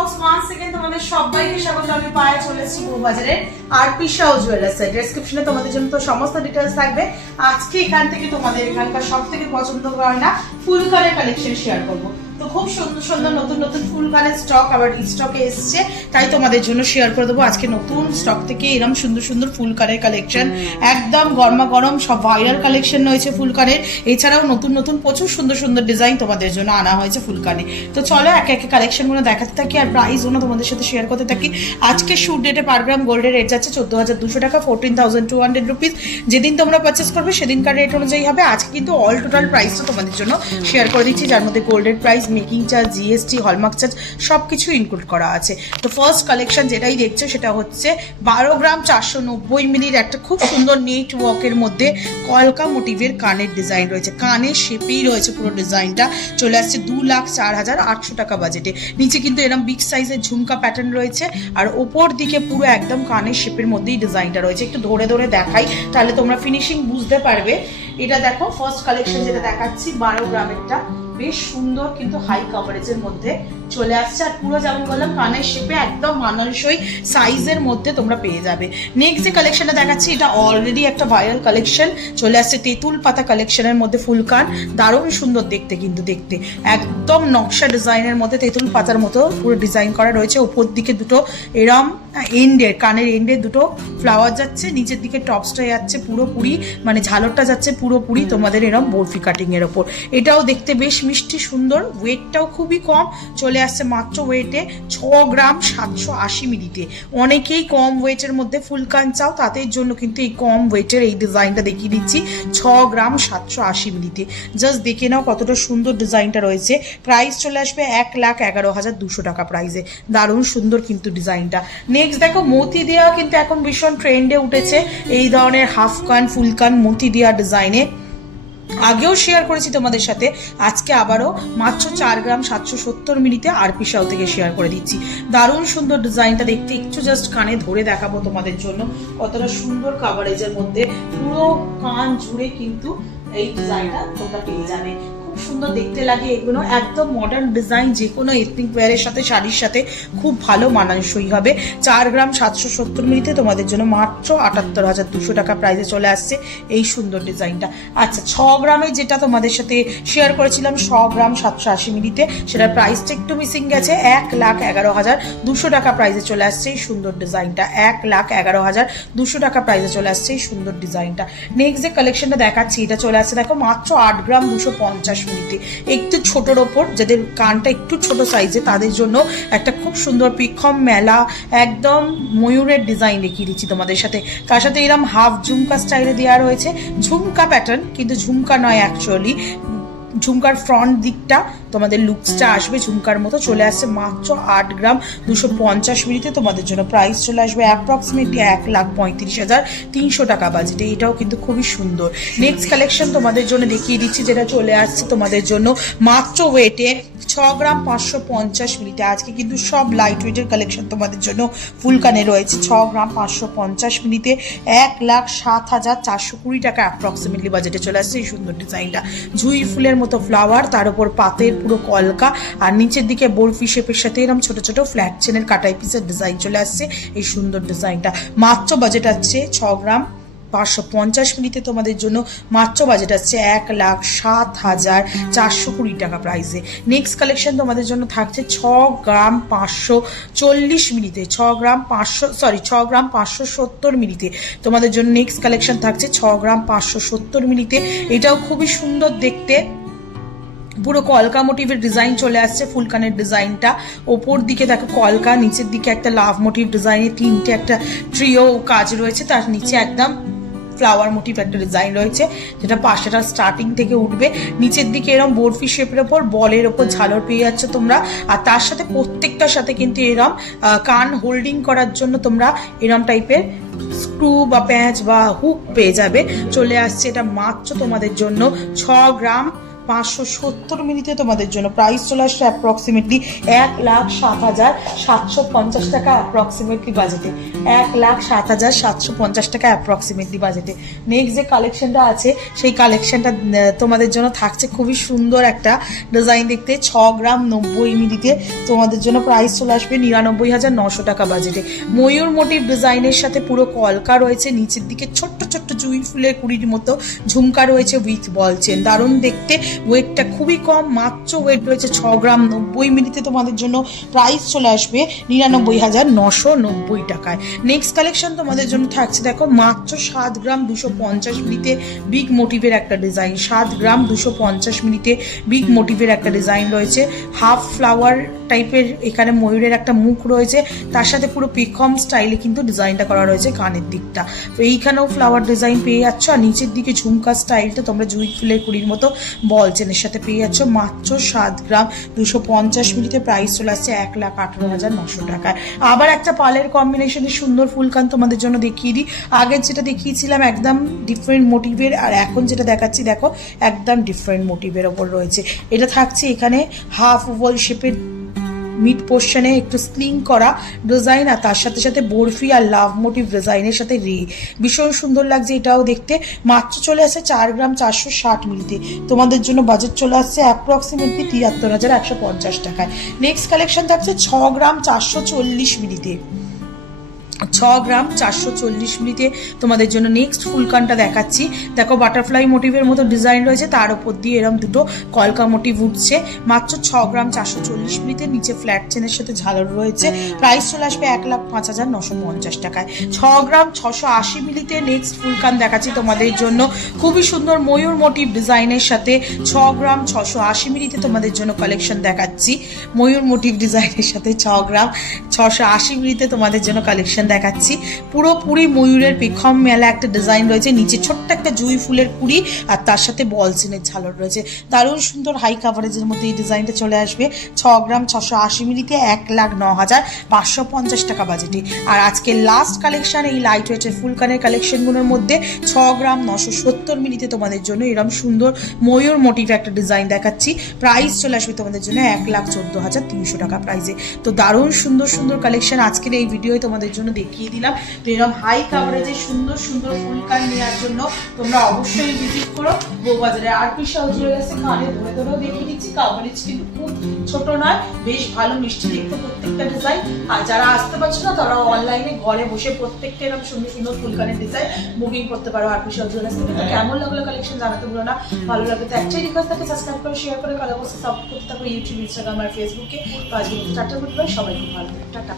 Blogs once second তোমাদের সবাইকে স্বাগত। আমি পায়ে চলেছি বউবাজারে আরপি শাহ জুয়েলার্স। ডেসক্রিপশনে তোমাদের জন্য তো সমস্ত ডিটেইলস থাকবে। আজকে এখান থেকে তোমাদের এখানকার সব থেকে পছন্দ গয়না ফুলকানের কালেকশন শেয়ার করবো। তো খুব সুন্দর সুন্দর নতুন নতুন ফুলকানের স্টক আবার স্টকে এসছে, তাই তোমাদের জন্য শেয়ার করে দেবো আজকে নতুন স্টক থেকে এরকম সুন্দর সুন্দর ফুলকানের কালেকশন। একদম গরমা গরম সব ভাইরাল কালেকশন রয়েছে ফুলকানের। এছাড়াও নতুন নতুন প্রচুর সুন্দর সুন্দর ডিজাইন তোমাদের জন্য আনা হয়েছে ফুলকানে। তো চলো একে একে কালেকশনগুলো দেখাতে থাকি আর প্রাইসগুলো তোমাদের সাথে শেয়ার করতে থাকি। আজকে শুট ডেটে পার গ্রাম গোল্ডের রেট যাচ্ছে 14,200 টাকা, 14,200 রুপিস। যেদিন তোমরা পারচেস করবে সেদিনকার রেট অনুযায়ী হবে। আজকে কিন্তু অল টোটাল প্রাইসটা তোমাদের জন্য শেয়ার করে দিচ্ছি, যার মধ্যে গোল্ডের price, making charge, GST, hallmark charge সবকিছু ইনক্লুড করা আছে। তো ফার্স্ট কালেকশন যেটাই দেখছো সেটা হচ্ছে 12 গ্রাম 490 মিলির একটা খুব সুন্দর নেট ওয়ার্কের মধ্যে কলকা মোটিভের কানের ডিজাইন রয়েছে। কানের শেপেই রয়েছে পুরো ডিজাইনটা। চলে আসছে 2,04,800 টাকা বাজেটে। নিচে কিন্তু এরকম বিগ সাইজের ঝুমকা প্যাটার্ন রয়েছে আর ওপর দিকে পুরো একদম কানের শেপের মধ্যেই ডিজাইনটা রয়েছে। একটু ধরে ধরে দেখাই তাহলে তোমরা ফিনিশিং বুঝতে পারবে। এটা দেখো ফার্স্ট কালেকশন যেটা দেখাচ্ছি 12 গ্রামেরটা, বেশ সুন্দর কিন্তু হাই কভারেজের মধ্যে চলে আসছে আর পুরো যেমন বললাম কানের শেপে একদম মানানসই সাইজের মধ্যে তোমরা পেয়ে যাবে। নেক্সট যে কালেকশনটা দেখাচ্ছি এটা অলরেডি একটা ভাইরাল কালেকশন, চলে আসছে তেঁতুল পাতা কালেকশনের মধ্যে ফুলকান। দারুণ সুন্দর দেখতে, কিন্তু দেখতে একদম নকশা ডিজাইনের মধ্যে তেঁতুল পাতার মতো পুরো ডিজাইন করা রয়েছে। ওপর দিকে দুটো এরম এন্ডের কানের এন্ডে দুটো ফ্লাওয়ার যাচ্ছে, নিচের দিকে টপসটা যাচ্ছে পুরোপুরি মানে ঝালরটা যাচ্ছে পুরোপুরি তোমাদের এরম বরফি কাটিং এর ওপর। এটাও দেখতে বেশ মিষ্টি সুন্দর, ওয়েটটাও খুবই কম, চলে আসছে মাত্র ওয়েটে 6 গ্রাম 780 মিলিতে। অনেকেই কম ওয়েটের মধ্যে ফুলকান চাও, তাদের জন্য কিন্তু এই কম ওয়েটের এই ডিজাইনটা দেখিয়ে দিচ্ছি 6 গ্রাম 780 মিলিতে। জাস্ট দেখে নাও কতটা সুন্দর ডিজাইনটা রয়েছে। প্রাইস চলে আসবে 1,11,200 টাকা প্রাইসে। দারুণ সুন্দর কিন্তু ডিজাইনটা। নেক্সট দেখো মতি দেওয়া কিন্তু এখন ভীষণ ট্রেন্ডে উঠেছে এই ধরনের হাফ কান ফুলকান মতি দেওয়া ডিজাইনে। আগেও শেয়ার করেছি তোমাদের সাথে, আজকে আবারও মাত্র 4 গ্রাম 770 মিলিতে আরপি শাহ থেকে শেয়ার করে দিচ্ছি। দারুণ সুন্দর ডিজাইনটা দেখতে, একটু জাস্ট কানে ধরে দেখাবো তোমাদের জন্য কতটা সুন্দর কাভারেজের মধ্যে পুরো কান জুড়ে কিন্তু এই ডিজাইনটা তোমরা পেয়ে যাবে। খুব সুন্দর দেখতে লাগে এগুলো, একদম মডার্ন ডিজাইন, যে কোনো এথনিক ওয়্যারের সাথে শাড়ির সাথে খুব ভালো মানানসই হবে। 4 গ্রাম 770 মিলিতে তোমাদের জন্য মাত্র 78,200 টাকা প্রাইসে চলে আসছে এই সুন্দর ডিজাইনটা। আচ্ছা 6 গ্রামে যেটা তোমাদের সাথে শেয়ার করেছিলাম 6 গ্রাম 780 মিলিতে, সেটার প্রাইসটা একটু মিসিং গেছে। 1,11,200 টাকা প্রাইসে চলে আসছে এই সুন্দর ডিজাইনটা। 1,11,200 টাকা প্রাইসে চলে আসছে এই সুন্দর ডিজাইনটা। নেক্সট যে কালেকশনটা দেখাচ্ছি এটা চলে আসছে দেখো মাত্র 8 গ্রাম 250 মিলিতে। একটু ছোটোর ওপর যাদের কানটা একটু ছোট সাইজে তাদের জন্য একটা খুব সুন্দর পিখম মেলা একদম ময়ূরের ডিজাইন দেখিয়ে দিচ্ছি তোমাদের সাথে। তার সাথে এরকম হাফ ঝুমকা স্টাইলে দেওয়া রয়েছে, ঝুমকা প্যাটার্ন কিন্তু ঝুমকা নয় অ্যাকচুয়ালি। ঝুমকার ফ্রন্ট দিকটা তোমাদের লুকসটা আসবে ঝুমকার মতো। চলে আসছে মাত্র 8 গ্রাম 250 মিলিতে তোমাদের জন্য। প্রাইস চলে আসবে অ্যাপ্রক্সিমেটলি 1,35,300 টাকা বাজেটে। এটাও কিন্তু খুবই সুন্দর। নেক্সট কালেকশন তোমাদের জন্য দেখিয়ে দিচ্ছি যেটা চলে আসছে তোমাদের জন্য মাত্র ওয়েটে 6 গ্রাম 550 মিলিতে। আজকে কিন্তু সব লাইট ওয়েটের কালেকশন তোমাদের জন্য ফুলকানে রয়েছে। 6 গ্রাম 550 মিলিতে 1,07,420 টাকা অ্যাপ্রক্সিমেটলি বাজেটে চলে আসছে এই সুন্দর ডিজাইনটা। জুঁই ফুলের মতো ফ্লাওয়ার, তার উপর পাতের পুরো কলকা আর নিচের দিকে বরফি শেপের সাথে এরকম ছোট ছোট ফ্ল্যাট চেনের কাটাই পিসের ডিজাইন চলে আসছে এই সুন্দর ডিজাইনটা। মাত্র বাজেট আছে 6 গ্রাম 550 মিলিতে তোমাদের জন্য মাত্র বাজেট আসছে 1,07,420 টাকা প্রাইসে। নেক্সট কালেকশন তোমাদের জন্য থাকছে 6 গ্রাম 540 মিলিতে। 6 গ্রাম 570 মিলিতে তোমাদের জন্য নেক্সট কালেকশন থাকছে 6 গ্রাম 570 মিলিতে। এটাও খুবই সুন্দর দেখতে, পুরো কলকা মোটিভের ডিজাইন চলে আসছে ফুলকানের ডিজাইনটা। ওপর দিকে দেখো কলকা, নিচের দিকে একটা লাভ মোটিভ ডিজাইনে 3টে একটা ট্রিও কাজ রয়েছে, তার নিচে একদম ফ্লাওয়ার মোটিভ একটা ডিজাইন রয়েছে যেটা পাশেটা স্টার্টিং থেকে উঠবে। নিচের দিকে এরম বরফি শেপের ওপর বলের ওপর ঝালর পেয়ে যাচ্ছে তোমরা। আর তার সাথে প্রত্যেকটার সাথে কিন্তু এরম কান হোল্ডিং করার জন্য তোমরা এরম টাইপের স্ক্রু বা প্যাঁচ বা হুক পেয়ে যাবে। চলে আসছে এটা মাত্র তোমাদের জন্য 6 গ্রাম 570 মিনিটে তোমাদের জন্য প্রাইস চলে আসছে অ্যাপ্রক্সিমেটলি 1,07,750 টাকা অ্যাপ্রক্সিমেটলি বাজেটে, 1,07,750 টাকা অ্যাপ্রক্সিমেটলি বাজেটে। নেক্সট যে কালেকশনটা আছে সেই কালেকশনটা তোমাদের জন্য থাকছে খুবই সুন্দর একটা ডিজাইন দেখতে, 6 গ্রাম 90 মিলিতে তোমাদের জন্য প্রাইস চলে আসবে 99,900 টাকা বাজেটে। ময়ূর মোটিভ ডিজাইনের সাথে পুরো কলকা রয়েছে, নিচের দিকে ছোট্ট ছোট্ট জুই ফুলের কুড়ির মতো ঝুমকা রয়েছে উইথ বল চেন, দারুণ দেখতে। ওয়েটটা খুবই কম, মাত্র ওয়েট রয়েছে 6 গ্রাম 90 মিলিতে তোমাদের জন্য প্রাইস চলে আসবে 99,990 টাকায়। নেক্সট কালেকশন তোমাদের জন্য থাকছে দেখো মাত্র 7 গ্রাম 250 মিলিতে বিগ মোটিভের একটা ডিজাইন, 7 গ্রাম 250 মিলিতে বিগ মোটিভের একটা ডিজাইন রয়েছে, হাফ ফ্লাওয়ার টাইপের এখানে ময়ূরের একটা মুখ রয়েছে, তার সাথে পুরো পিকম স্টাইলে কিন্তু ডিজাইনটা করা রয়েছে কানের দিকটা। তো এইখানেও ফ্লাওয়ার ডিজাইন পেয়ে যাচ্ছ, আর নিচের দিকে ঝুমকা স্টাইলটা তোমরা জুই ফুলের কুড়ির মতো বল চেনের সাথে পেয়ে যাচ্ছ মাত্র 7 গ্রাম 250 মিলিতে প্রাইস চলে আসছে 1,18,900 টাকায়। আবার একটা পালের কম্বিনেশনের সুন্দর ফুলকান তোমাদের জন্য দেখিয়ে দিই। আগের যেটা দেখিয়েছিলাম একদম ডিফারেন্ট মোটিভের, আর এখন যেটা দেখাচ্ছি দেখো একদম ডিফারেন্ট মোটিভের ওপর রয়েছে। এটা থাকছে এখানে হাফ ওভাল শেপের মিড পোর্শনে একটু স্লিং করা ডিজাইন, আর তার সাথে সাথে বরফি আর লাভ মোটিভ ডিজাইনের সাথে ভীষণ সুন্দর লাগছে এটাও দেখতে। মাত্র চলে আসছে 4 গ্রাম 460 মিলিতে, তোমাদের জন্য বাজেট চলে আসছে অ্যাপ্রক্সিমেটলি 73,150 টাকায়। নেক্সট কালেকশন থাকছে 6 গ্রাম 440 মিলিতে, 6 গ্রাম 440 মিলিতে তোমাদের জন্য নেক্সট ফুলকানটা দেখাচ্ছি। দেখো বাটারফ্লাই মোটিভের মতো ডিজাইন রয়েছে, তার উপর দিয়ে এরকম দুটো কলকা মোটিভ উঠছে, মাত্র 6 গ্রাম 440 মিলিতে, নিচে ফ্ল্যাট চেনের সাথে ঝালর রয়েছে, প্রাইস চলে আসবে 1,05,950 টাকায়। 6 গ্রাম 680 মিলিতে নেক্সট ফুলকান দেখাচ্ছি তোমাদের জন্য, খুবই সুন্দর ময়ূর মোটিভ ডিজাইনের সাথে 6 গ্রাম 680 মিলিতে তোমাদের জন্য কালেকশন দেখাচ্ছি। ময়ূর মোটিভ ডিজাইনের সাথে 6 গ্রাম 680 মিলিতে তোমাদের জন্য কালেকশন দেখাচ্ছি। পুরোপুরি ময়ূরের পেখম মেলা একটা ডিজাইন রয়েছে, নিচে ছোট্ট একটা জুই ফুলের কুড়ি আর তার সাথে বল চেনের ঝালর রয়েছে, দারুণ সুন্দর হাই কাভারেজের মধ্যে এই ডিজাইনটা চলে আসবে 6 গ্রাম 680 মিলিতে 1,09,550 টাকা বাজেটে। আর আজকে লাস্ট কালেকশন এই লাইট ওয়েটের ফুলকানের কালেকশনগুলোর মধ্যে 6 গ্রাম 970 মিলিতে তোমাদের জন্য এরকম সুন্দর ময়ূর মোটিভ একটা ডিজাইন দেখাচ্ছি, প্রাইস চলে আসবে তোমাদের জন্য 1,14,300 টাকা প্রাইসে। তো দারুণ সুন্দর সুন্দর কালেকশন আজকের এই ভিডিওয় তোমাদের জন্য দেখিয়ে দিলাম। তো এরকম হাই কাভারেজে সুন্দর সুন্দর ফুলকান নেওয়ার জন্য তোমরা অবশ্যই ভিজিট করো বউবাজারে। আরপি শাহ জুয়েলার্সে কানে ধরে ধরেও দেখিয়ে দিচ্ছি, কাভারেজ কিন্তু খুব ছোট নয়, বেশ ভালো মিষ্টি দেখতে প্রত্যেকটা ডিজাইন। আর যারা আসতে পারছো না তারা অনলাইনে ঘরে বসে প্রত্যেকটা এরকম সুন্দর সুন্দর ফুলকানের ডিজাইন বুকিং করতে পারো আরপি শাহ জুয়েলার্স থেকে। তো কেমন লাগলো কালেকশন জানাতে ভুলো না, ভালো লাগলে তো একটাই রিকোয়েস্ট থাকে সাবস্ক্রাইব করে শেয়ার করে কালো বসে সাপোর্ট করতে থাকো ইউটিউব, ইনস্টাগ্রাম আর ফেসবুকে। তো আজকে টাটা, গুড বাই, সবাই খুব ভালো থাকে, টাটা।